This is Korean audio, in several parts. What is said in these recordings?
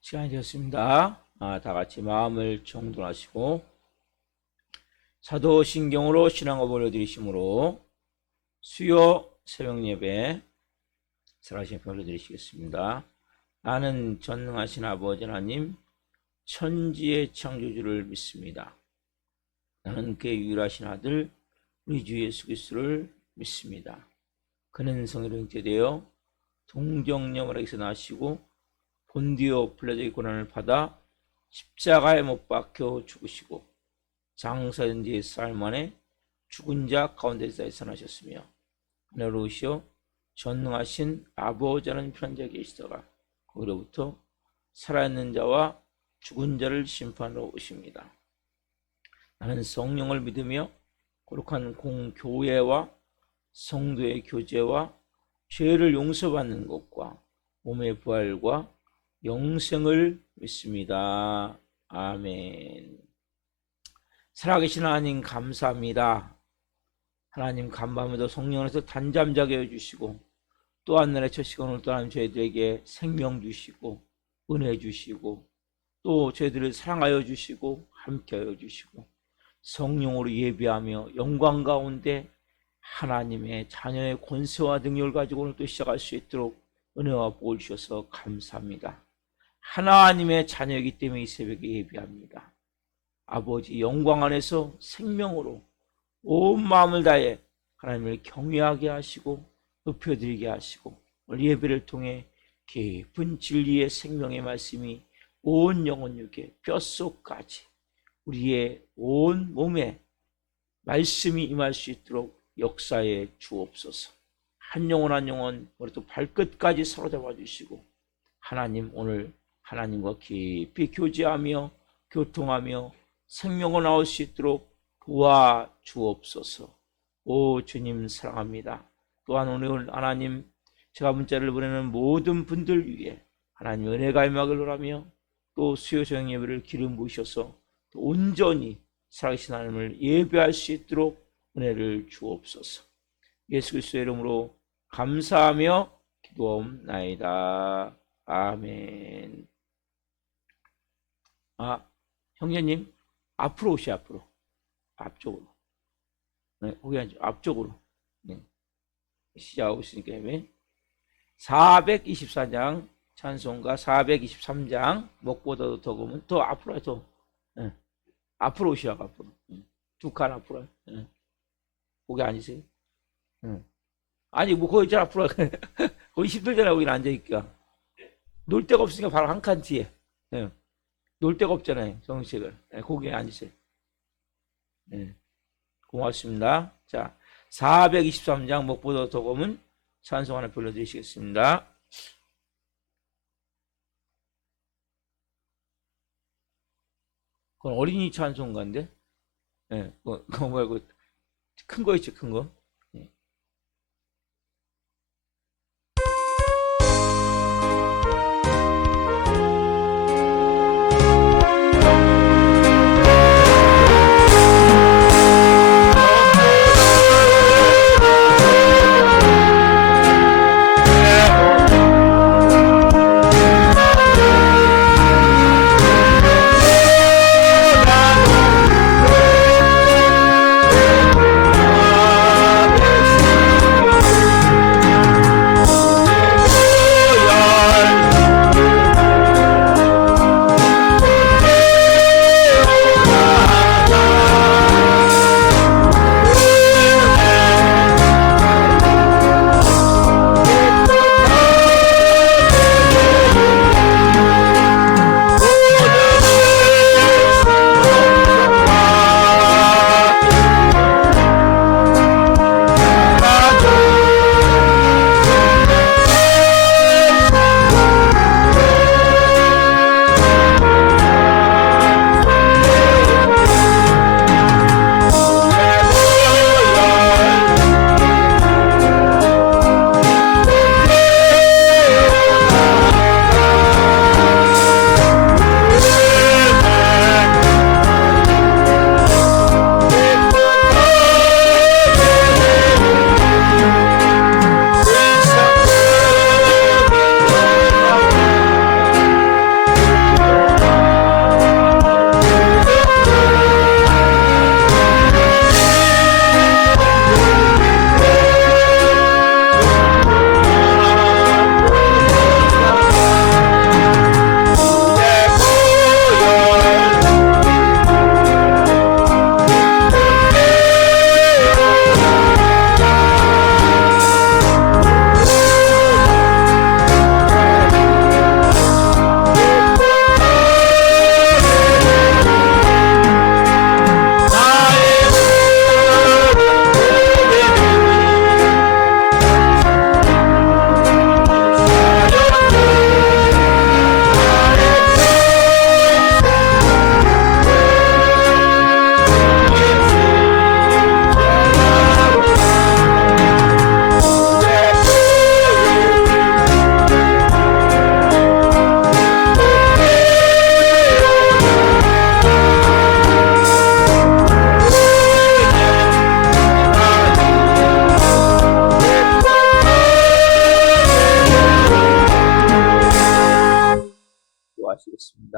시간이 되었습니다. 다 같이 마음을 정돈하시고 사도신경으로 신앙을 올려드리심으로 수요 새벽 예배 살아계신 올려드리시겠습니다. 나는 전능하신 아버지 하나님 천지의 창조주를 믿습니다. 나는 그의 유일하신 아들 우리 주 예수 그리스도를 믿습니다. 그는 성의로 잉태되어 동정녀마리아에서 나시고 본디오 빌라도의 고난을 받아 십자가에 못 박혀 죽으시고 장사된 지 사흘 만에 죽은 자 가운데서 살아나셨으며 하늘로 오시어 전능하신 아버지라는 편한 자가 계시다가 거기로부터 살아있는 자와 죽은 자를 심판하러 오십니다. 나는 성령을 믿으며 거룩한 공교회와 성도의 교제와 죄를 용서받는 것과 몸의 부활과 영생을 믿습니다. 아멘. 살아계신 하나님 감사합니다. 하나님 간밤에도 성령에서 단잠 자게 해주시고 또한 날의 첫 시간을 또 하나님 저희들에게 생명 주시고 은혜 주시고 또 저희들을 사랑하여 주시고 함께하여 주시고 성령으로 예배하며 영광 가운데 하나님의 자녀의 권세와 능력을 가지고 오늘 또 시작할 수 있도록 은혜와 복을 주셔서 감사합니다. 하나님의 자녀이기 때문에 이 새벽에 예배합니다. 아버지 영광 안에서 생명으로 온 마음을 다해 하나님을 경외하게 하시고 높여드리게 하시고 오늘 예배를 통해 깊은 진리의 생명의 말씀이 온 영혼 육에 뼛속까지 우리의 온 몸에 말씀이 임할 수 있도록 역사에 주옵소서. 한 영혼 한 영혼 우리 또 발끝까지 사로잡아 주시고 하나님 오늘 하나님과 깊이 교제하며 교통하며 생명을 나올 수 있도록 도와 주옵소서. 오 주님 사랑합니다. 또한 오늘 하나님 제가 문자를 보내는 모든 분들 위해 하나님 은혜가 임하기를 바라며 또 수요 저녁 예배를 기름 부으셔서 또 온전히 살아계신 하나님을 예배할 수 있도록 은혜를 주옵소서. 예수 그리스도의 이름으로 감사하며 기도하옵나이다. 아멘. 형제님 앞으로 오시오. 앞으로 앞쪽으로. 네, 거기 앉아. 앞쪽으로. 네. 시작하고 있으니까 예배 424장 찬송가 423장 목보다도 더 보면 더 앞으로 해서 네. 앞으로 오시오. 앞으로. 두 칸 앞으로. 네. 거기 앉으세요. 네. 아니 뭐 거기 있잖아. 앞으로 거기 힘들잖아. 거기 앉아있기가. 놀 데가 없으니까 바로 한 칸 뒤에. 네. 놀 데가 없잖아요. 정식을. 네, 거기에 앉으세요. 네. 고맙습니다. 자, 423장 목보다 더 보면 찬송 하나 불러드리시겠습니다. 그건 어린이 찬송가인데, 네, 그거 말고 큰 거 있죠, 큰 거.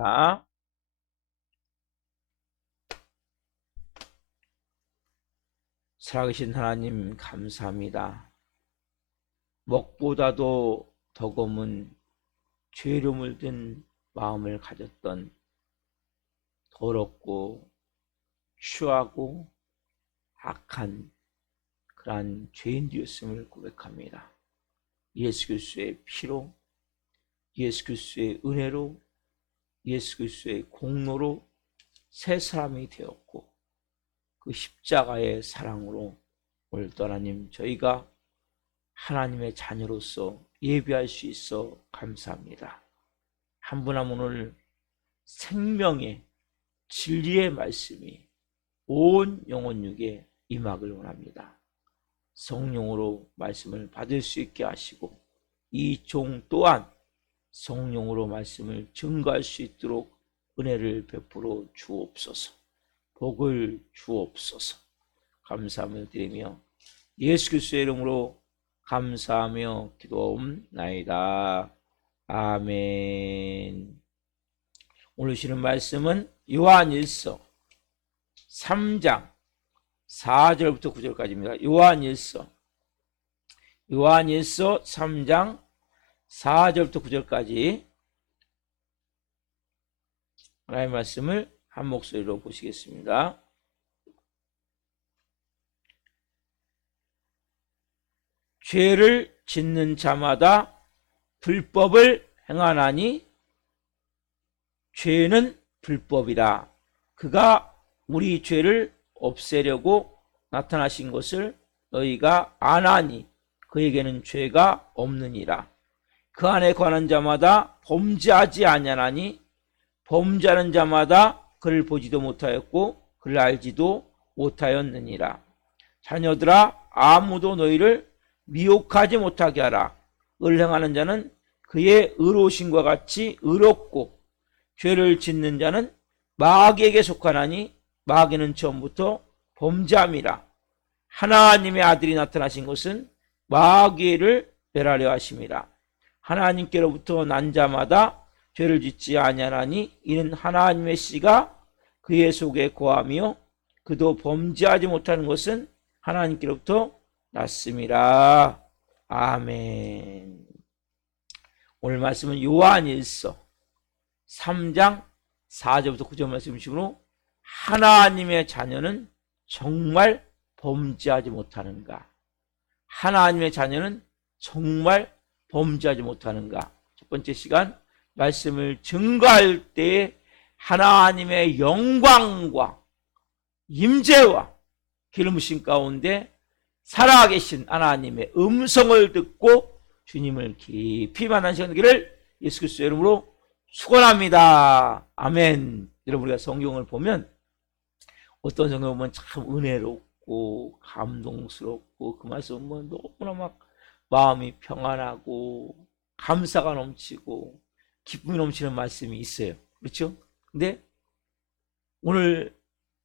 기도하겠습니다. 살아계신 하나님 감사합니다. 먹보다도 더 검은 죄로 물든 마음을 가졌던 더럽고 추하고 악한 그러한 죄인되었음을 고백합니다. 예수 그리스도의 피로, 예수 그리스도의 은혜로, 예수 그리스도의 공로로 새 사람이 되었고 그 십자가의 사랑으로 오늘도 하나님 저희가 하나님의 자녀로서 예배할 수 있어 감사합니다. 한 분 한 분 오늘 생명의 진리의 말씀이 온 영혼 육에 임하길 원합니다. 성령으로 말씀을 받을 수 있게 하시고 이 종 또한 성령으로 말씀을 증거할 수 있도록 은혜를 베풀어 주옵소서. 복을 주옵소서. 감사함을 드리며 예수 그리스도의 이름으로 감사하며 기도하옵나이다. 아멘. 오늘 주시는 말씀은 요한일서 3장 4절부터 9절까지입니다. 요한일서 3장 4절부터 9절까지 하나님의 말씀을 한 목소리로 보시겠습니다. 죄를 짓는 자마다 불법을 행하나니 죄는 불법이라. 그가 우리 죄를 없애려고 나타나신 것을 너희가 아나니 그에게는 죄가 없느니라. 그 안에 관한 자마다 범죄하지 아니하나니 범죄하는 자마다 그를 보지도 못하였고 그를 알지도 못하였느니라. 자녀들아 아무도 너희를 미혹하지 못하게 하라. 의를 행하는 자는 그의 의로우심과 같이 의롭고 죄를 짓는 자는 마귀에게 속하나니 마귀는 처음부터 범죄함이라. 하나님의 아들이 나타나신 것은 마귀를 멸하려 하심이라. 하나님께로부터 난 자마다 죄를 짓지 아니하나니 이는 하나님의 씨가 그의 속에 거하며 그도 범죄하지 못하는 것은 하나님께로부터 났음이라. 아멘. 오늘 말씀은 요한일서 3장 4절부터 9절 말씀이시므로 하나님의 자녀는 정말 범죄하지 못하는가? 하나님의 자녀는 정말 범죄하지 못하는가? 첫 번째 시간 말씀을 증거할 때 하나님의 영광과 임재와 기름부심 가운데 살아계신 하나님의 음성을 듣고 주님을 깊이 만난 시간 되기를 예수 그리스도의 이름으로 축원합니다. 아멘. 여러분 우리가 성경을 보면 어떤 성경을 보면 참 은혜롭고 감동스럽고 그 말씀 보면 너무나 막 마음이 평안하고 감사가 넘치고 기쁨이 넘치는 말씀이 있어요. 그렇죠? 근데 오늘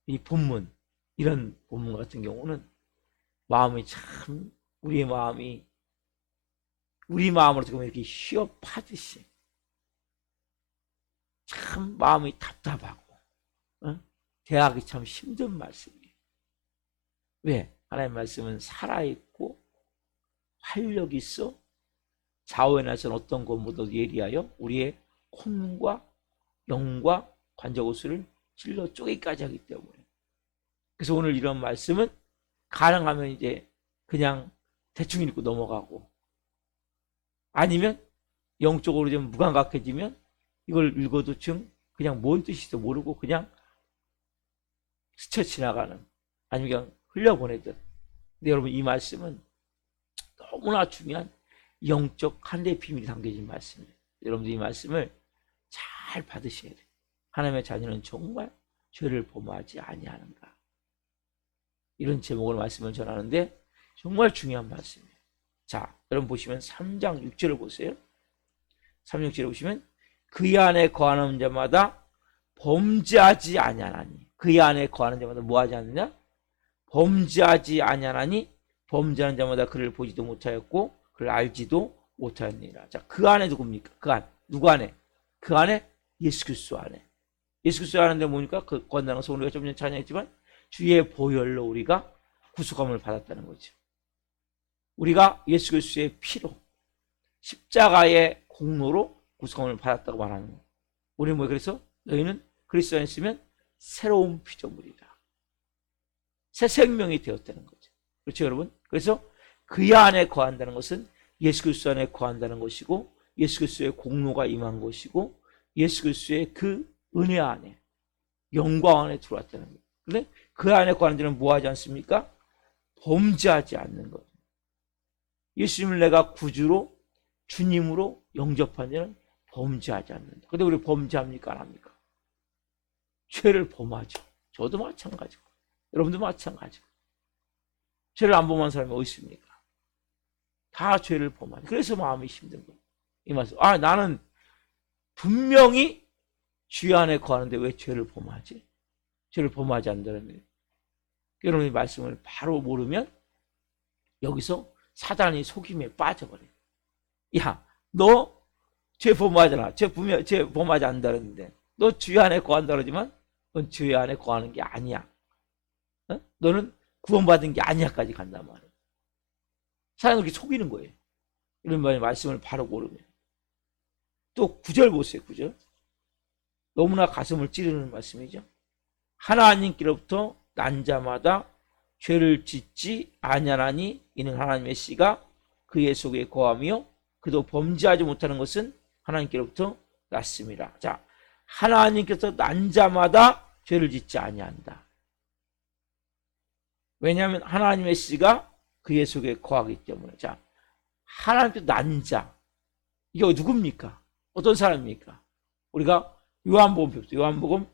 이 본문 이런 본문 같은 경우는 마음이 참 우리 마음으로 지금 이렇게 쉬어파듯이 참 마음이 답답하고 대하기 참 힘든 말씀이에요. 왜? 하나님의 말씀은 살아있고 활력이 있어 좌우에 나선 어떤 것보다도 예리하여 우리의 혼과 영과 관자고수를 찔러 쪼개기까지 하기 때문에. 그래서 오늘 이런 말씀은 가능하면 이제 그냥 대충 읽고 넘어가고 아니면 영적으로 좀 무감각해지면 이걸 읽어도 그냥 뭔 뜻인지도 모르고 그냥 스쳐 지나가는 아니면 그냥 흘려보내든. 근데 여러분 이 말씀은 너무나 중요한 영적 한대의 비밀이 담겨진 말씀이에요. 여러분들 이 말씀을 잘 받으셔야 돼요. 하나님의 자녀는 정말 죄를 범하지 아니하는가. 이런 제목으로 말씀을 전하는데 정말 중요한 말씀이에요. 자, 여러분 보시면 3장 6절을 보세요. 3장 6절을 보시면 그의 안에 거하는 자마다 범죄하지 아니하나니. 그의 안에 거하는 자마다 뭐하지 않느냐? 범죄하지 아니하나니 범죄하는 자마다 그를 보지도 못하였고 그를 알지도 못하였느니라. 자, 그 안에 누굽니까? 그 안. 누구 안에? 그 안에 예수 그리스도 안에. 예수 그리스도 안에 뭡니까? 그 건강한 것은 우리가 좀 전에 찬양했지만 주의 보혈로 우리가 구속함을 받았다는 거죠. 우리가 예수 그리스도의 피로 십자가의 공로로 구속함을 받았다고 말하는 거예요. 우리는 뭐 그래서 너희는 그리스도 안에 있으면 새로운 피조물이다. 새 생명이 되었다는 거죠. 그렇죠, 여러분? 그래서 그 안에 거한다는 것은 예수 그리스도 안에 거한다는 것이고 예수 그리스도의 공로가 임한 것이고 예수 그리스도의 그 은혜 안에 영광 안에 들어왔다는 거예요. 그런데 그 안에 거하는 자는 뭐 하지 않습니까? 범죄하지 않는 것. 예수님을 내가 구주로 주님으로 영접한 자는 범죄하지 않는다. 근데 우리 범죄합니까? 안 합니까? 죄를 범하죠. 저도 마찬가지고 여러분도 마찬가지고. 죄를 안 범한 사람이 어디 있습니까? 다 죄를 범하죠. 그래서 마음이 힘든 거예요. 이 말씀. 나는 분명히 주의 안에 거하는데 왜 죄를 범하지? 죄를 범하지 않는다는 거예요. 여러분이 말씀을 바로 모르면 여기서 사단이 속임에 빠져버려요. 야, 너 죄 범하잖아. 죄 범하지 않는다는데 너 주의 안에 거한다 그러지만 넌 주의 안에 거하는 게 아니야. 어? 너는 구원받은 게 아니야까지 간단 말이에요. 사단이 그렇게 속이는 거예요. 이런 말씀을 바로 모르면. 또 9절 보세요. 9절. 너무나 가슴을 찌르는 말씀이죠. 하나님께로부터 난 자마다 죄를 짓지 아니하나니 이는 하나님의 씨가 그의 속에 거하며 그도 범죄하지 못하는 것은 하나님께로부터 났습니다. 자, 하나님께서 난 자마다 죄를 짓지 아니한다. 왜냐하면 하나님의 씨가 그의 속에 거하기 때문에. 자, 하나님께서 난 자. 이게 누굽니까? 어떤 사람입니까? 우리가 요한복음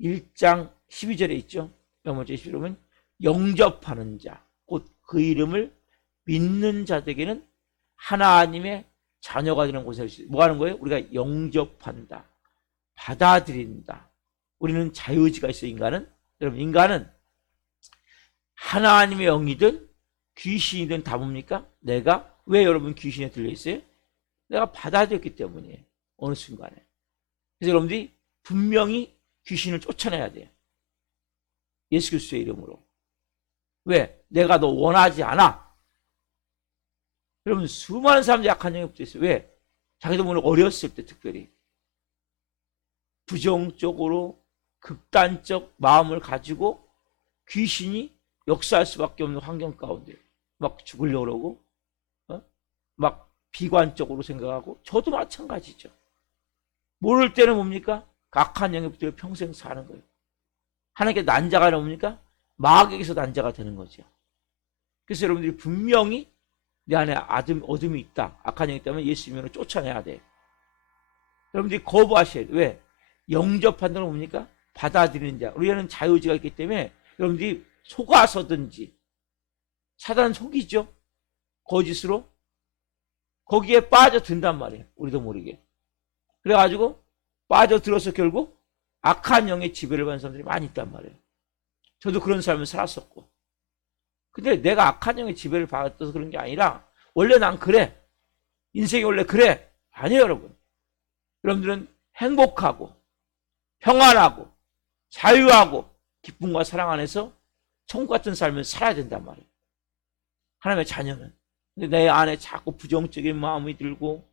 1장 12절에 있죠. 영어제 12절은 영접하는 자, 곧 그 이름을 믿는 자들에게는 하나님의 자녀가 되는 곳에서 뭐 하는 거예요? 우리가 영접한다, 받아들인다. 우리는 자유의지가 있어요. 여러분, 인간은 하나님의 영이든 귀신이든 다 뭡니까? 내가 왜 여러분 귀신에 들려 있어요? 내가 받아들였기 때문이에요. 어느 순간에. 그래서 여러분들이 분명히 귀신을 쫓아내야 돼요. 예수 그리스도의 이름으로. 왜? 내가 너 원하지 않아. 여러분, 수많은 사람들이 약한 영에 붙어 있어요. 왜? 자기도 모르게 어렸을 때 특별히 부정적으로 극단적 마음을 가지고 귀신이 역사할 수밖에 없는 환경 가운데 막 죽으려고 그러고 막 비관적으로 생각하고. 저도 마찬가지죠. 모를 때는 뭡니까? 악한 영에 붙어 평생 사는 거예요. 하나님께 난자가 뭡니까? 마귀에게서 난자가 되는 거죠. 그래서 여러분들이 분명히 내 안에 어둠이 있다. 악한 영이 있다면 예수님으로 쫓아내야 돼. 여러분들이 거부하셔야 돼. 왜? 영접한다는 뭡니까? 받아들이는 자. 우리는 자유의지가 있기 때문에 여러분들이 속아서든지 사단은 속이죠. 거짓으로. 거기에 빠져든단 말이에요. 우리도 모르게. 그래가지고 빠져들어서 결국 악한 영의 지배를 받는 사람들이 많이 있단 말이에요. 저도 그런 삶을 살았었고. 근데 내가 악한 영의 지배를 받아서 그런 게 아니라 원래 난 그래. 인생이 원래 그래. 아니에요, 여러분. 여러분들은 행복하고 평안하고 자유하고 기쁨과 사랑 안에서 천국 같은 삶을 살아야 된단 말이에요. 하나님의 자녀는. 근데 내 안에 자꾸 부정적인 마음이 들고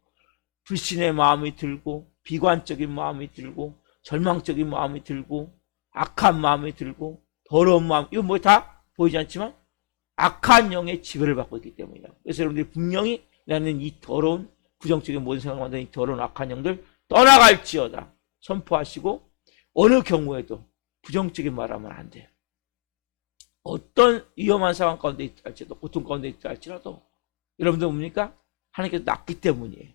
불신의 마음이 들고 비관적인 마음이 들고 절망적인 마음이 들고 악한 마음이 들고 더러운 마음, 이거 뭐 다 보이지 않지만 악한 영의 지배를 받고 있기 때문이다. 그래서 여러분들이 분명히 나는 이 더러운 부정적인 모든 생각을 만드는 이 더러운 악한 영들 떠나갈지어다 선포하시고 어느 경우에도 부정적인 말하면 안 돼요. 어떤 위험한 상황 가운데 있다 할지라도 고통 가운데 있다 할지라도 여러분들 뭡니까? 하나님께서 낳기 때문이에요.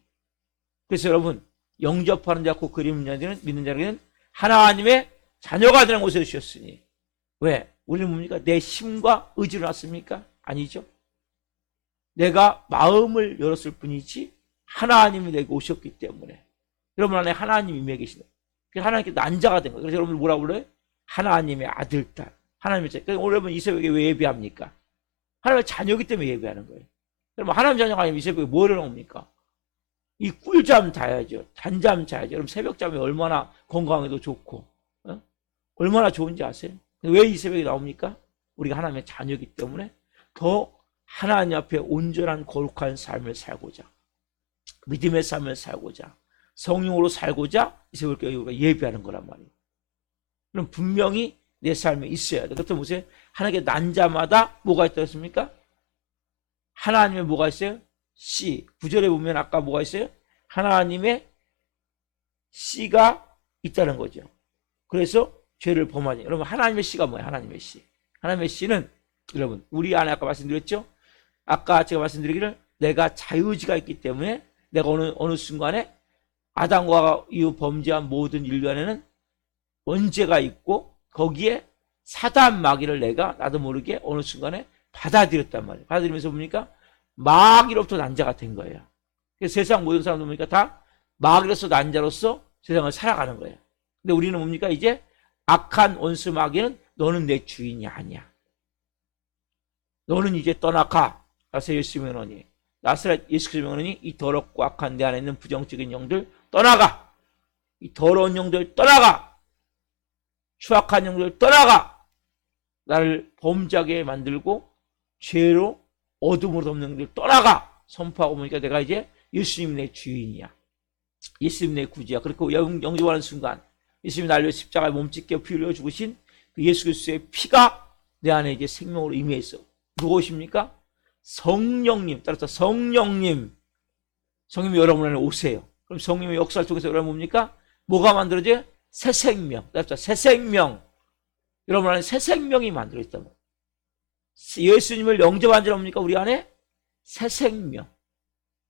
그래서 여러분 영접하는 자 곧 그림 믿는 자에게는 하나님의 자녀가 되는 곳에 주셨으니. 왜? 우리는 뭡니까? 내 심과 의지를 놨습니까? 아니죠. 내가 마음을 열었을 뿐이지 하나님이 내게 오셨기 때문에 여러분 안에 하나님이 임해 계시다. 그래서 하나님께 난자가 된 거예요. 그래서 여러분 뭐라고 불러요? 하나님의 아들, 딸. 하나님의 자녀. 그러니까 오늘 여러분 이 새벽에 왜 예배합니까? 하나님의 자녀이기 때문에 예배하는 거예요. 그럼 하나님 자녀가 아니면 이 새벽에 뭐를 옵니까? 이 꿀잠 자야죠. 단잠 자야죠. 그럼 새벽잠이 얼마나 건강에도 좋고, 얼마나 좋은지 아세요? 왜 이 새벽에 나옵니까? 우리가 하나님의 자녀이기 때문에 더 하나님 앞에 온전한 거룩한 삶을 살고자, 믿음의 삶을 살고자, 성령으로 살고자 이 새벽에 우리가 예배하는 거란 말이에요. 그럼 분명히 내 삶에 있어야 돼. 그렇다면 보세요. 하나님께 난 자마다 뭐가 있다고 했습니까? 하나님의 뭐가 있어요? 씨. 9절에 보면 아까 뭐가 있어요? 하나님의 씨가 있다는 거죠. 그래서 죄를 범하니. 여러분, 하나님의 씨가 뭐예요? 하나님의 씨. 하나님의 씨는 여러분, 우리 안에 아까 말씀드렸죠? 아까 제가 말씀드리기를 내가 자유의지가 있기 때문에 내가 어느 순간에 아담과 이후 범죄한 모든 인류 안에는 원죄가 있고 거기에 사단 마귀를 내가 나도 모르게 어느 순간에 받아들였단 말이에요. 받아들이면서 뭡니까? 마귀로부터 난자가 된 거예요. 그래서 세상 모든 사람들 보니까 다 마귀로서 난자로서 세상을 살아가는 거예요. 근데 우리는 뭡니까? 이제 악한 원수 마귀는 너는 내 주인이 아니야. 너는 이제 떠나가. 나서 예수 명하니 나사렛 예수 그리스도 명하니 이 더럽고 악한 내 안에 있는 부정적인 영들 떠나가. 이 더러운 영들 떠나가. 추악한 영들 떠나가. 나를 범죄하게 만들고 죄로 어둠으로 덮는 영들 떠나가. 선포하고 보니까 내가 이제 예수님 내 주인이야. 예수님 내 구주야. 그렇게 영접하는 순간 예수님이 나를 십자가에 몸짓게 피 흘려 죽으신 그 예수 그리스도의 피가 내 안에 이제 생명으로 임해 있어. 누구십니까? 성령님. 따라서 성령님이 여러분 안에 오세요. 그럼 성령의 역사를 통해서 여러분 뭡니까? 뭐가 만들어져요? 새 생명. 따라서 새 생명. 여러분 안에 새 생명이 만들어 있단 말이에요. 예수님을 영접한 자 뭡니까? 우리 안에 새 생명,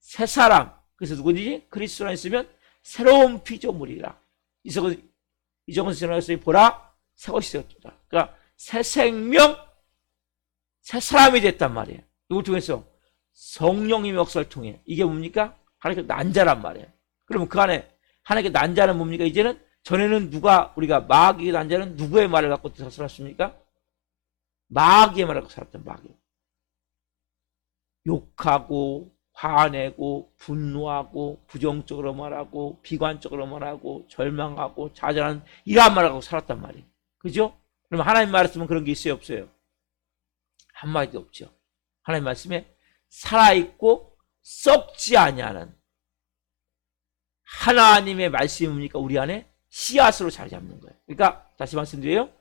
새 사람. 그래서 누구지? 그리스도 안에 있으면 새로운 피조물이라. 이적은 지나가서 보라 새 것이 되었다. 그러니까 새 생명, 새 사람이 됐단 말이에요. 이걸 통해서 성령님의 역사를 통해. 이게 뭡니까? 하나님께 난 자란 말이에요. 그러면 그 안에 하나님께 난 자는 뭡니까? 이제는 전에는 우리가 마귀의 난 자는 누구의 말을 갖고 살았습니까? 마귀의 말을 갖고 살았던 마귀. 욕하고 화내고 분노하고 부정적으로 말하고 비관적으로 말하고 절망하고 좌절하는 이러한 말을 갖고 살았단 말이에요. 그죠? 그럼 하나님 말했으면 그런 게 있어요? 없어요? 한마디도 없죠. 하나님 말씀에 살아있고 썩지 아니하는 하나님의 말씀이 뭡니까? 우리 안에 씨앗으로 자리 잡는 거예요. 그러니까 다시 말씀드려요.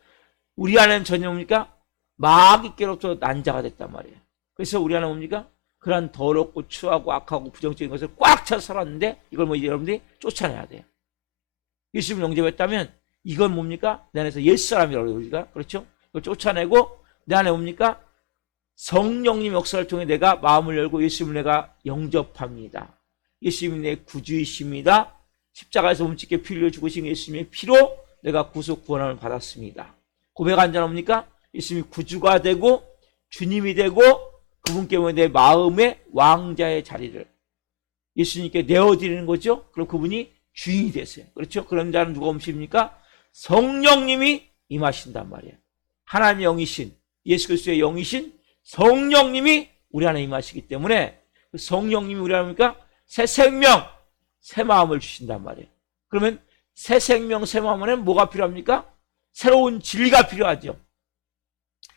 우리 안에는 전혀 뭡니까? 마귀께로부터 난자가 됐단 말이에요. 그래서 우리 안에 뭡니까? 그런 더럽고 추하고 악하고 부정적인 것을 꽉 차서 살았는데 이걸 뭐 여러분들이 쫓아내야 돼요. 예수님을 영접했다면 이건 뭡니까? 내 안에서 옛사람이라고 우리가 그렇죠? 이걸 쫓아내고 내 안에 뭡니까? 성령님 역사를 통해 내가 마음을 열고 예수님을 내가 영접합니다. 예수님이 내 구주이십니다. 십자가에서 몸짓게 피 흘려 죽으신 예수님의 피로 내가 구속 구원함을 받았습니다. 고백한 자는 뭡니까? 예수님이 구주가 되고 주님이 되고 그분께 내 마음의 왕자의 자리를 예수님께 내어드리는 거죠. 그럼 그분이 주인이 되세요. 그렇죠? 그런 자는 누가 오십니까? 성령님이 임하신단 말이에요. 하나님의 영이신 예수 그리스도의 영이신 성령님이 우리 안에 임하시기 때문에 그 성령님이 우리 안에 뭡니까? 새 생명, 새 마음을 주신단 말이에요. 그러면 새 생명, 새 마음에는 뭐가 필요합니까? 새로운 진리가 필요하죠.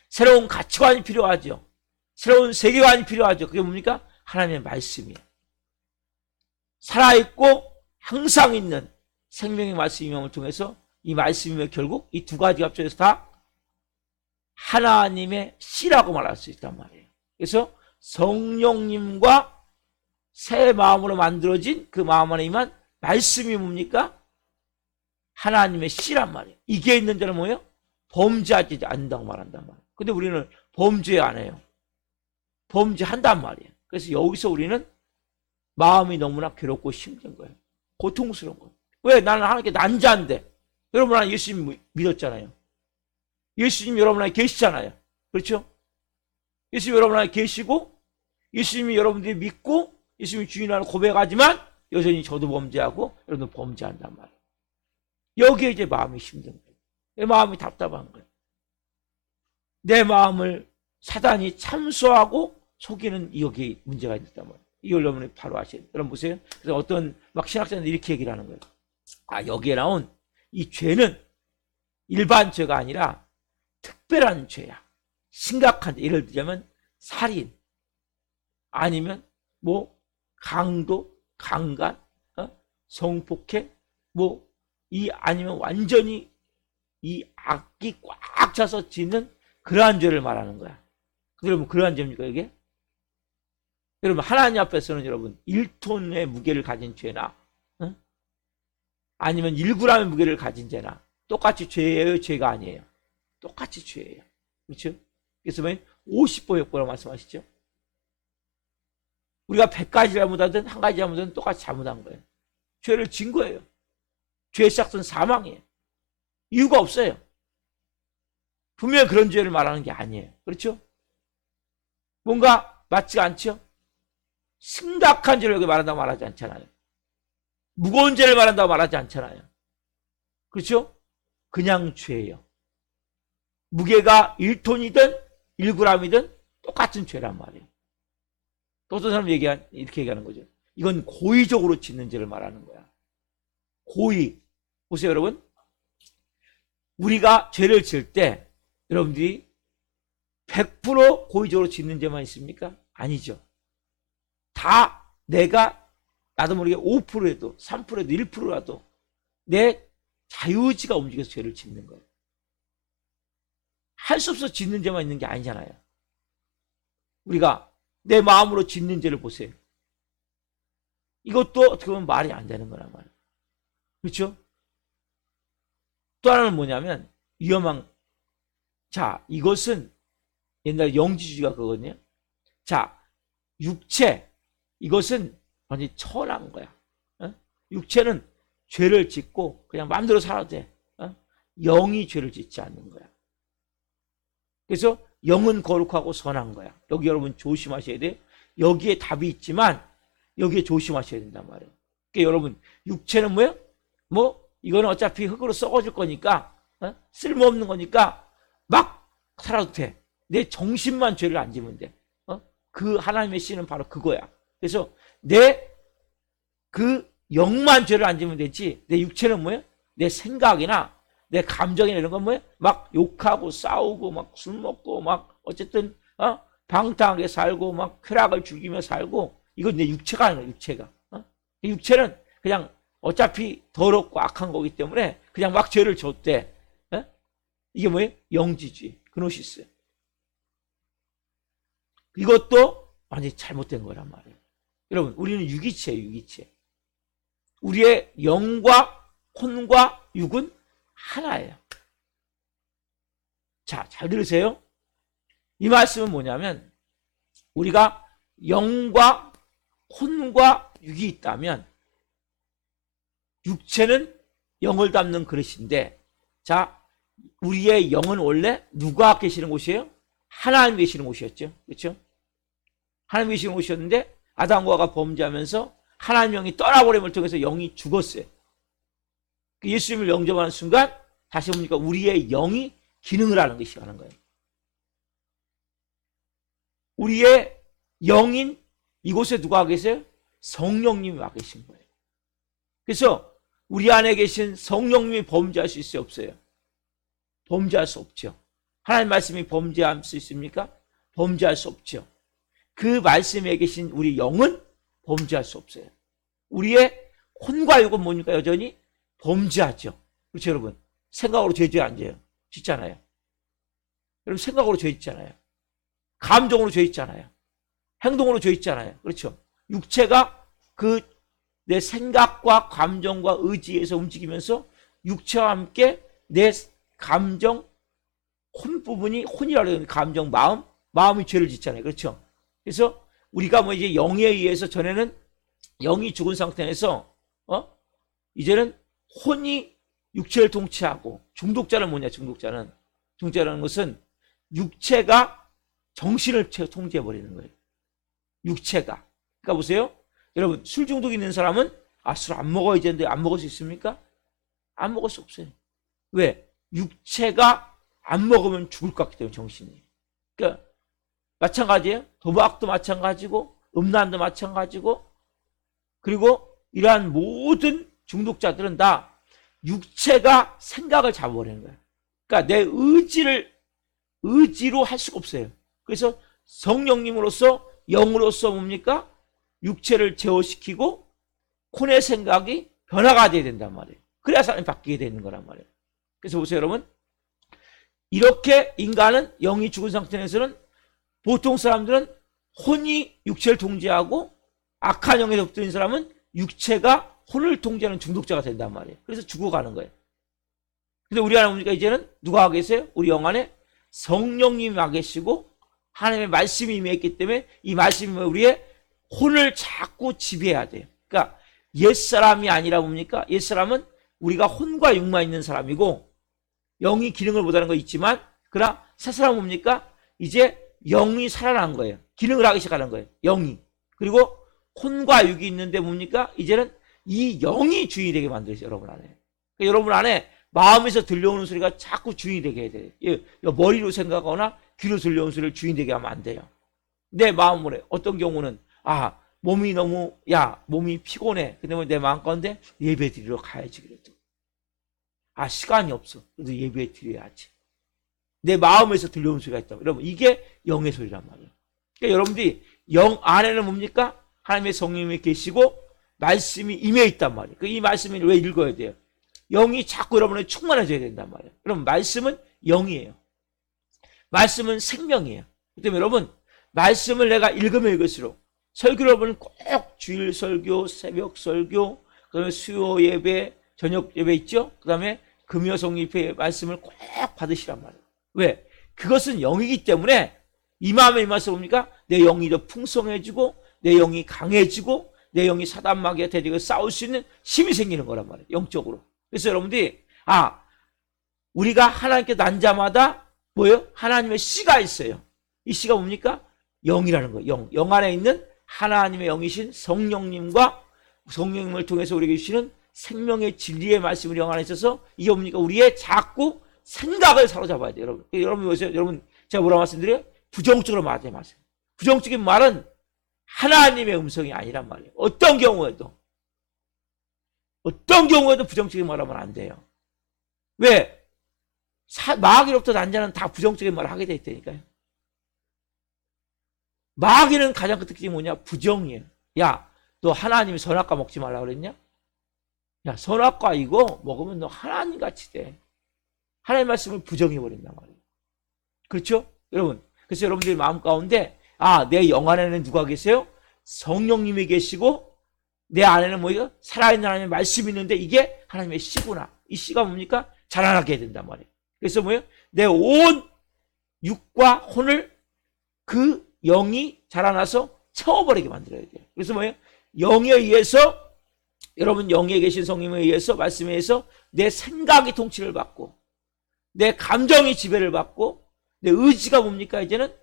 새로운 가치관이 필요하죠. 새로운 세계관이 필요하죠. 그게 뭡니까? 하나님의 말씀이에요. 살아있고 항상 있는 생명의 말씀임을 통해서 이 말씀이면 결국 이 두 가지 합쳐서 다 하나님의 씨라고 말할 수 있단 말이에요. 그래서 성령님과 새 마음으로 만들어진 그 마음 안에 임한 말씀이 뭡니까? 하나님의 씨란 말이에요. 이게 있는 자는 뭐예요? 범죄하지 않는다고 말한단 말이에요. 근데 우리는 범죄 안 해요. 범죄한단 말이에요. 그래서 여기서 우리는 마음이 너무나 괴롭고 힘든 거예요. 고통스러운 거예요. 왜? 나는 하나님께 난자인데. 여러분 나는 예수님 믿었잖아요. 예수님 여러분 안에 계시잖아요. 그렇죠? 예수님 여러분 안에 계시고 예수님이 여러분들이 믿고 예수님이 주인이라고 고백하지만 여전히 저도 범죄하고 여러분도 범죄한단 말이에요. 여기에 이제 마음이 힘든 거예요. 내 마음이 답답한 거예요. 내 마음을 사단이 참소하고 속이는 여기에 문제가 있단 말이에요. 이걸 여러분이 바로 아셔야 돼요. 여러분 보세요. 그래서 어떤 막 신학자들이 이렇게 얘기를 하는 거예요. 아, 여기에 나온 이 죄는 일반 죄가 아니라 특별한 죄야. 심각한 죄. 예를 들자면 살인, 아니면 뭐 강도, 강간, 성폭행, 뭐 이 아니면 완전히 이 악이 꽉 차서 짓는 그러한 죄를 말하는 거야. 여러분 그러한 죄입니까 이게? 여러분 하나님 앞에서는 여러분 1톤의 무게를 가진 죄나 아니면 1g의 무게를 가진 죄나 똑같이 죄예요, 죄가 아니에요? 똑같이 죄예요. 그렇죠? 그래서 50보 100보라고 말씀하시죠. 우리가 100가지 잘못하든 한 가지 잘못하든 똑같이 잘못한 거예요. 죄를 진 거예요. 죄의 시작은 사망이에요. 이유가 없어요. 분명히 그런 죄를 말하는 게 아니에요. 그렇죠? 뭔가 맞지가 않죠? 심각한 죄를 여기 말한다고 말하지 않잖아요. 무거운 죄를 말한다고 말하지 않잖아요. 그렇죠? 그냥 죄예요. 무게가 1톤이든 1g이든 똑같은 죄란 말이에요. 또 어떤 사람 이렇게 얘기하는 거죠. 이건 고의적으로 짓는 죄를 말하는 거야. 고의. 보세요, 여러분. 우리가 죄를 지을 때 여러분들이 100% 고의적으로 짓는 죄만 있습니까? 아니죠. 다 내가 나도 모르게 5%라도 3%라도 1%라도 내 자유의지가 움직여서 죄를 짓는 거예요. 할 수 없어서 짓는 죄만 있는 게 아니잖아요. 우리가 내 마음으로 짓는 죄를 보세요. 이것도 어떻게 보면 말이 안 되는 거란 말이에요. 그렇죠? 또 하나는 뭐냐면 위험한, 자, 이것은 옛날 영지주의가 그거거든요. 자, 육체, 이것은 완전히 천한 거야. 육체는 죄를 짓고 그냥 마음대로 살아도 돼. 영이 죄를 짓지 않는 거야. 그래서 영은 거룩하고 선한 거야. 여기 여러분 조심하셔야 돼요. 여기에 답이 있지만 여기에 조심하셔야 된단 말이에요. 그러니까 여러분 육체는 뭐예요? 뭐 이거는 어차피 흙으로 썩어질 거니까 쓸모없는 거니까 막 살아도 돼. 내 정신만 죄를 안 지면 돼. 그 하나님의 씨는 바로 그거야. 그래서 내 그 영만 죄를 안 지면 되지, 내 육체는 뭐예요? 내 생각이나 내 감정이나 이런 건 뭐예요? 막 욕하고 싸우고 막 술 먹고 막 어쨌든 방탕하게 살고 막 쾌락을 즐기며 살고, 이건 내 육체가 아니야. 육체가 육체는 그냥 어차피 더럽고 악한 거기 때문에 그냥 막 죄를 줬대. 이게 뭐예요? 영지주의, 그노시스. 이것도 완전히 잘못된 거란 말이에요. 여러분 우리는 유기체예요. 유기체. 우리의 영과 혼과 육은 하나예요. 자, 잘 들으세요. 이 말씀은 뭐냐면 우리가 영과 혼과 육이 있다면 육체는 영을 담는 그릇인데, 자, 우리의 영은 원래 누가 계시는 곳이에요? 하나님 계시는 곳이었죠. 그렇죠? 하나님 계시는 곳이었는데 아담과 하와가 범죄하면서 하나님 영이 떠나버림을 통해서 영이 죽었어요. 예수님을 영접하는 순간 다시 보니까 우리의 영이 기능을 하는 것이 하는 거예요. 우리의 영인 이곳에 누가 와 계세요? 성령님이 와 계신 거예요. 그래서 우리 안에 계신 성령님이 범죄할 수 있어요? 없어요? 범죄할 수 없죠. 하나님 말씀이 범죄할 수 있습니까? 범죄할 수 없죠. 그 말씀에 계신 우리 영은 범죄할 수 없어요. 우리의 혼과 육은 뭡니까? 여전히 범죄하죠. 그렇죠, 여러분? 생각으로 죄 안 져요. 짓잖아요. 여러분 생각으로 죄 짓잖아요. 감정으로 죄 짓잖아요. 행동으로 죄 짓잖아요. 그렇죠? 육체가 그 내 생각과 감정과 의지에서 움직이면서 육체와 함께 내 감정, 혼 부분이, 혼이라고 하는 감정, 마음이 죄를 짓잖아요. 그렇죠? 그래서 우리가 뭐 이제 영에 의해서 전에는 영이 죽은 상태에서 이제는 혼이 육체를 통치하고, 중독자는 뭐냐? 중독자라는 것은 육체가 정신을 통제해 버리는 거예요. 육체가. 그러니까 보세요. 여러분 술 중독 있는 사람은 술 안 먹어야 되는데 안 먹을 수 있습니까? 안 먹을 수 없어요. 왜? 육체가 안 먹으면 죽을 것 같기 때문에, 정신이. 그러니까 마찬가지예요. 도박도 마찬가지고 음란도 마찬가지고, 그리고 이러한 모든 중독자들은 다 육체가 생각을 잡아버리는 거예요. 그러니까 내 의지로 할 수가 없어요. 그래서 성령님으로서, 영으로서 뭡니까? 육체를 제어시키고 혼의 생각이 변화가 돼야 된단 말이에요. 그래야 사람이 바뀌게 되는 거란 말이에요. 그래서 보세요, 여러분. 이렇게 인간은 영이 죽은 상태에서는 보통 사람들은 혼이 육체를 통제하고 악한 영에 덮드는 사람은 육체가 혼을 통제하는 중독자가 된단 말이에요. 그래서 죽어가는 거예요. 근데 우리 안에 보니까 이제는 누가 계세요? 우리 영 안에 성령님이 와 계시고 하나님의 말씀이 임했기 때문에 이 말씀이 우리의 혼을 자꾸 지배해야 돼요. 그러니까 옛사람이 아니라 뭡니까? 옛사람은 우리가 혼과 육만 있는 사람이고 영이 기능을 못하는 거 있지만, 그러나 새사람은 뭡니까? 이제 영이 살아난 거예요. 기능을 하기 시작하는 거예요. 영이. 그리고 혼과 육이 있는데 뭡니까? 이제는 이 영이 주인이 되게 만들어요. 여러분 안에. 그러니까 여러분 안에 마음에서 들려오는 소리가 자꾸 주인이 되게 해야 돼요. 머리로 생각하거나 귀로 들려오는 소리를 주인 되게 하면 안 돼요. 내 마음으로. 어떤 경우는 몸이 너무 몸이 피곤해. 근데 내 마음 가운데 예배 드리러 가야지 그래도. 시간이 없어. 그래도 예배 드려야지. 내 마음에서 들려오는 소리가 있다고. 여러분 이게 영의 소리란 말이에요. 그러니까 여러분들이 영 안에는 뭡니까? 하나님의 성령님이 계시고 말씀이 임해 있단 말이에요. 이 말씀을 왜 읽어야 돼요? 영이 자꾸 여러분에게 충만해져야 된단 말이에요. 여러분 말씀은 영이에요. 말씀은 생명이에요. 그때문에 여러분 말씀을 내가 읽으면 읽을수록 설교를 여러분은 꼭 주일 설교, 새벽 설교, 그다음에 수요 예배, 저녁 예배 있죠? 그다음에 금요 성립회 말씀을 꼭 받으시란 말이에요. 왜? 그것은 영이기 때문에 이 마음에 임해서 뭡니까? 내 영이 더 풍성해지고 내 영이 강해지고 내 영이 사단마귀와 대적을 싸울 수 있는 힘이 생기는 거란 말이에요. 영적으로. 그래서 여러분들이 우리가 하나님께 난 자마다 뭐예요? 하나님의 씨가 있어요. 이 씨가 뭡니까? 영이라는 거예요. 영 안에 있는 하나님의 영이신 성령님과 성령님을 통해서 우리에게 주시는 생명의 진리의 말씀을 영 안에 있어서 이게 뭡니까? 우리의 자꾸 생각을 사로잡아야 돼요. 여러분. 여러분 보세요. 여러분 제가 뭐라고 말씀드려요? 부정적으로 말하지 마세요. 부정적인 말은 하나님의 음성이 아니란 말이에요. 어떤 경우에도 부정적인 말하면 안 돼요. 왜? 마귀로부터 난 자는 다 부정적인 말을 하게 돼 있다니까요. 마귀는 가장 큰 특징이 뭐냐? 부정이에요. 너 하나님이 선악과 먹지 말라고 그랬냐? 선악과 이거 먹으면 너 하나님같이 돼. 하나님 말씀을 부정해버린단 말이에요. 그렇죠? 여러분. 그래서 여러분들의 마음 가운데 내 영 안에는 누가 계세요? 성령님이 계시고 내 안에는 뭐예요? 살아있는 하나님의 말씀이 있는데 이게 하나님의 씨구나. 이 씨가 뭡니까? 자라나게 된단 말이에요. 그래서 뭐예요? 내 온 육과 혼을 그 영이 자라나서 채워버리게 만들어야 돼요. 그래서 뭐예요? 영에 의해서 여러분 영에 계신 성령에 의해서 말씀에 의해서 내 생각이 통치를 받고 내 감정이 지배를 받고 내 의지가 뭡니까? 이제는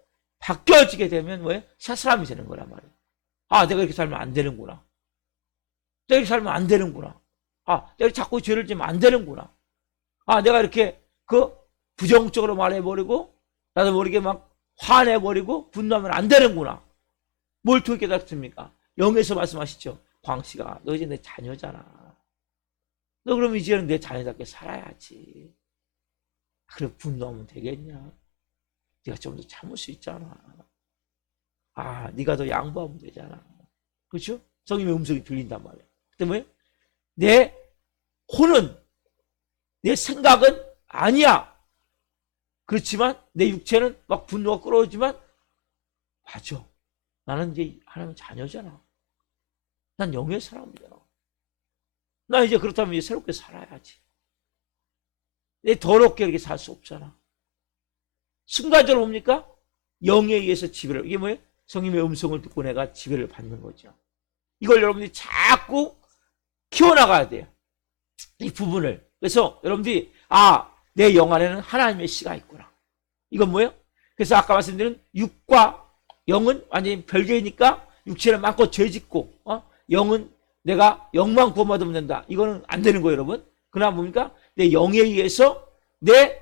바뀌어지게 되면 뭐예요? 새 사람이 되는 거란 말이에요. 내가 이렇게 살면 안 되는구나. 내가 이렇게 살면 안 되는구나. 내가 자꾸 죄를 지면 안 되는구나. 내가 이렇게 부정적으로 말해버리고 나도 모르게 막 화내버리고 분노하면 안 되는구나. 뭘 통해 깨닫습니까? 영에서 말씀하시죠. 광씨가 너 이제 내 자녀잖아. 너 그럼 이제는 내 자녀답게 살아야지. 그래 분노하면 되겠냐? 네가 좀 더 참을 수 있잖아. 네가 더 양보하면 되잖아. 그렇죠? 성령의 음성이 들린단 말이에요. 때문에 내 혼은 내 생각은 아니야. 그렇지만 내 육체는 막 분노가 끌어오지만 맞아. 나는 이제 하나님 자녀잖아. 난 영의 사람이잖아. 나 이제 그렇다면 이제 새롭게 살아야지. 내 더럽게 이렇게 살 수 없잖아. 순간적으로 뭡니까? 영에 의해서 지배를. 이게 뭐예요? 성령의 음성을 듣고 내가 지배를 받는 거죠. 이걸 여러분들이 자꾸 키워나가야 돼요. 이 부분을. 그래서 여러분들이 내 영 안에는 하나님의 씨가 있구나. 이건 뭐예요? 그래서 아까 말씀드린 육과 영은 완전히 별개이니까 육체는 마음껏 죄짓고 영은 내가 영만 구원받으면 된다. 이거는 안 되는 거예요, 여러분. 그러나 뭡니까? 내 영에 의해서 내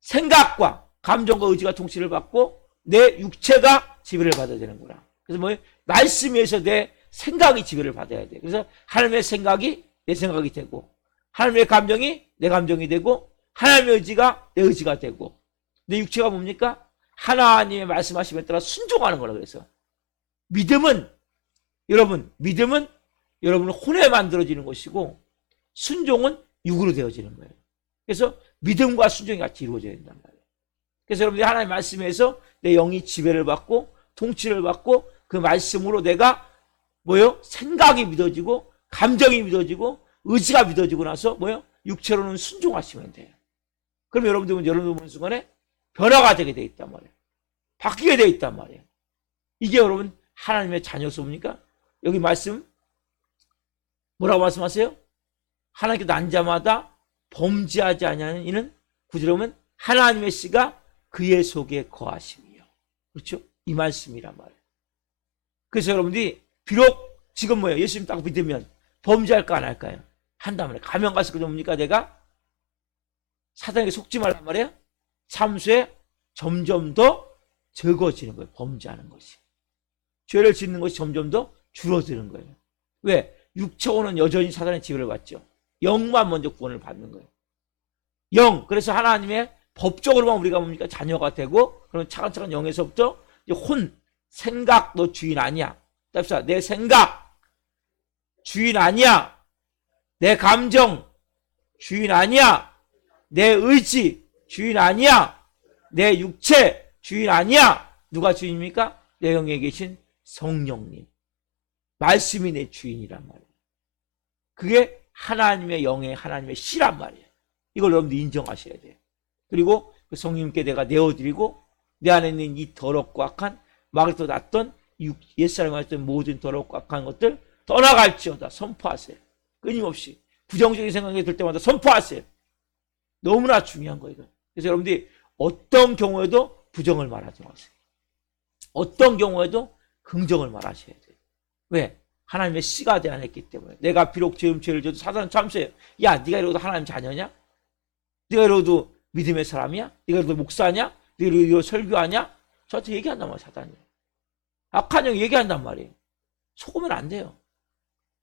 생각과 감정과 의지가 통치를 받고 내 육체가 지배를 받아야 되는구나. 그래서 뭐예요? 말씀에 의해서 내 생각이 지배를 받아야 돼. 그래서 하나님의 생각이 내 생각이 되고, 하나님의 감정이 내 감정이 되고, 하나님의 의지가 내 의지가 되고, 내 육체가 뭡니까? 하나님의 말씀하심에 따라 순종하는 거라. 그래서 믿음은 여러분 혼에 만들어지는 것이고, 순종은 육으로 되어지는 거예요. 그래서 믿음과 순종이 같이 이루어져야 된단 말이에요. 그래서 여러분들이 하나님의 말씀에서 내 영이 지배를 받고 통치를 받고, 그 말씀으로 내가 생각이 믿어지고, 감정이 믿어지고, 의지가 믿어지고 나서 육체로는 순종하시면 돼요. 그럼 여러분들 보는 순간에 변화가 되게 돼 있단 말이에요. 바뀌게 돼 있단 말이에요. 이게 여러분 하나님의 자녀sob니까? 여기 말씀 뭐라고 말씀하세요? 하나님께 난 자마다 범죄하지 아니하는 이는 구절에 보면 하나님의 씨가 그의 속에 거하심이요. 그렇죠? 이 말씀이란 말이에요. 그래서 여러분들이 비록 지금 예수님 딱 믿으면 범죄할까 안 할까요? 한단 말이에요. 가면 갈수록 뭡니까? 내가 사단에게 속지 말란 말이에요. 참수에 점점 더 적어지는 거예요. 범죄하는 것이. 죄를 짓는 것이 점점 더 줄어드는 거예요. 왜? 육체로는 여전히 사단의 지배를 받죠. 영만 먼저 구원을 받는 거예요. 영. 그래서 하나님의 법적으로만 우리가 뭡니까? 자녀가 되고, 그러면 차근차근 영에서부터 이제 생각 너 주인 아니야. 내 생각 주인 아니야. 내 감정 주인 아니야. 내 의지 주인 아니야. 내 육체 주인 아니야. 누가 주인입니까? 내 영에 계신 성령님. 말씀이 내 주인이란 말이에요. 그게 하나님의 영의 하나님의 씨란 말이에요. 이걸 여러분들 인정하셔야 돼요. 그리고 그 성령님께 내가 내어드리고, 내 안에 있는 이 더럽고 악한 마귀로부터 났던 옛사람이 했던 모든 더럽고 악한 것들 떠나갈지어다 선포하세요. 끊임없이 부정적인 생각이 들 때마다 선포하세요. 너무나 중요한 거예요. 그래서 여러분들이 어떤 경우에도 부정을 말하지 마세요. 어떤 경우에도 긍정을 말하셔야 돼요. 왜? 하나님의 씨가 내 안에 있기 때문에. 내가 비록 죄를 져도 사단은 참수해요. 야, 네가 이러고도 하나님 자녀냐? 네가 이러고도 믿음의 사람이야? 네가 이러고도 목사냐? 네가 이러고도 설교하냐? 저한테 얘기한단 말이에요. 사단이. 악한 영 얘기한단 말이에요. 속으면 안 돼요.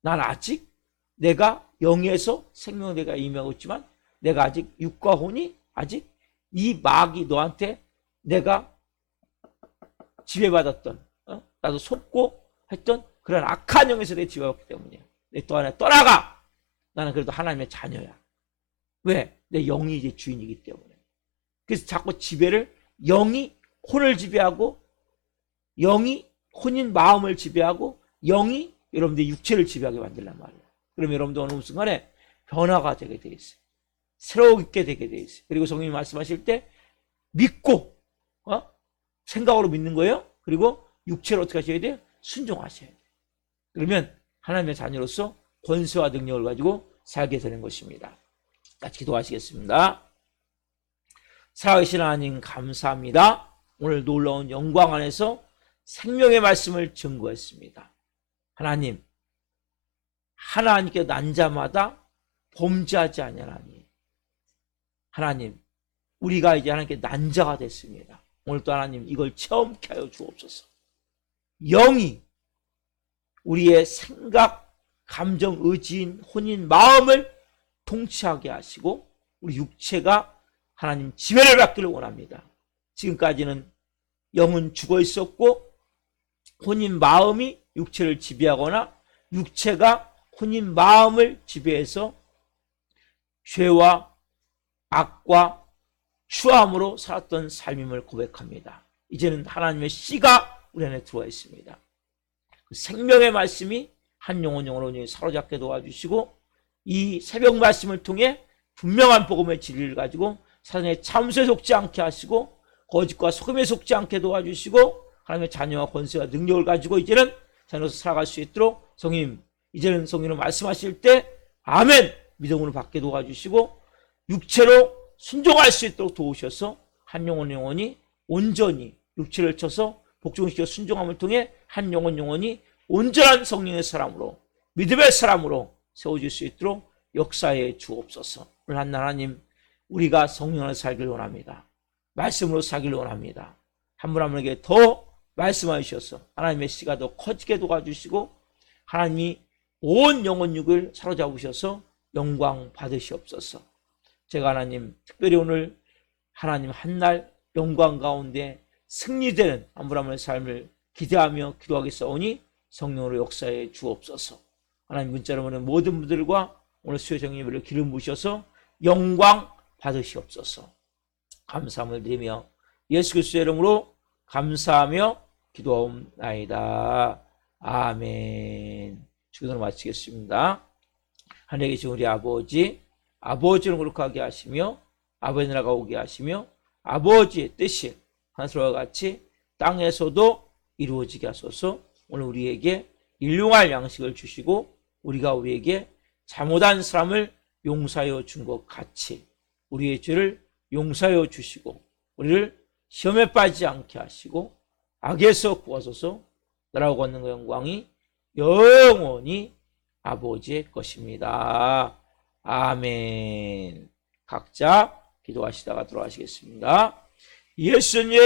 난 아직 내가 영에서 생명을 내가 임하고 있지만, 내가 아직 육과 혼이 아직 이 마귀 너한테 내가 지배받았던, 나도 속고 했던 그런 악한 영에서 내 지배받기 때문이야. 내 또 하나 떠나가. 나는 그래도 하나님의 자녀야. 왜? 내 영이 이제 주인이기 때문에. 그래서 자꾸 지배를, 영이 혼을 지배하고, 영이 혼인 마음을 지배하고, 영이 여러분들 육체를 지배하게 만들란 말이에요. 그럼 여러분도 어느 순간에 변화가 되게 돼 있어요. 새롭게 되게 돼 있어요. 그리고 성령님 말씀하실 때 믿고, 생각으로 믿는 거예요. 그리고 육체로 어떻게 하셔야 돼요? 순종하셔야 돼요. 그러면 하나님의 자녀로서 권세와 능력을 가지고 살게 되는 것입니다. 같이 기도하시겠습니다. 살아계신 하나님 감사합니다. 오늘 놀라운 영광 안에서 생명의 말씀을 증거했습니다. 하나님, 하나님께 난 자마다 범죄하지 아니하나니. 하나님, 우리가 이제 하나님께 난 자가 됐습니다. 오늘도 하나님 이걸 체험케 하여 주옵소서. 영이 우리의 생각, 감정, 의지인 혼인 마음을 통치하게 하시고, 우리 육체가 하나님 지배를 받기를 원합니다. 지금까지는 영은 죽어 있었고, 혼인 마음이 육체를 지배하거나 육체가 혼인 마음을 지배해서 죄와 악과 추함으로 살았던 삶임을 고백합니다. 이제는 하나님의 씨가 우리 안에 들어와 있습니다. 그 생명의 말씀이 한 영혼 영혼을 사로잡게 도와주시고, 이 새벽 말씀을 통해 분명한 복음의 진리를 가지고 사단의 참수에 속지 않게 하시고, 거짓과 속임에 속지 않게 도와주시고, 하나님의 자녀와 권세와 능력을 가지고 이제는 자녀로서 살아갈 수 있도록 성님, 이제는 성령으로 말씀하실 때 아멘 믿음으로 받게 도와주시고, 육체로 순종할 수 있도록 도우셔서 한 영혼 영혼이 온전히 육체를 쳐서 복종시켜 순종함을 통해 한 영혼 영혼이 온전한 성령의 사람으로, 믿음의 사람으로 세워질 수 있도록 역사해 주옵소서. 오늘 하나님, 우리가 성령 안에서 살기를 원합니다. 말씀으로 살기를 원합니다. 한 분 한 분에게 더 말씀하셔서 하나님의 씨가 더 커지게 도와주시고 하나님이 온 영혼육을 사로잡으셔서 영광 받으시옵소서. 제가 하나님 특별히 오늘 하나님 한날 영광 가운데 승리되는 한 분 한 분의 삶을 기대하며 기도하겠사오니 성령으로 역사해 주옵소서. 하나님 문자로 보는 모든 분들과 오늘 수요 정예배를 기름 부으셔서 영광 받으시옵소서. 감사함을 드리며 예수 그리스도의 이름으로 감사하며 기도하옵나이다. 아멘. 기도를 마치겠습니다. 하늘에 계신 우리 아버지, 아버지를 거룩하게 하시며 아버지 나라가 오게 하시며 아버지의 뜻이 하늘과 같이 땅에서도 이루어지게 하소서. 오늘 우리에게 일용할 양식을 주시고 우리가 우리에게 잘못한 사람을 용서하여 준 것 같이 우리의 죄를 용서하여 주시고 우리를 시험에 빠지지 않게 하시고 악에서 구하소서. 나라와 권능과 영광이 영원히 아버지의 것입니다. 아멘. 각자 기도하시다가 들어가시겠습니다. 예수님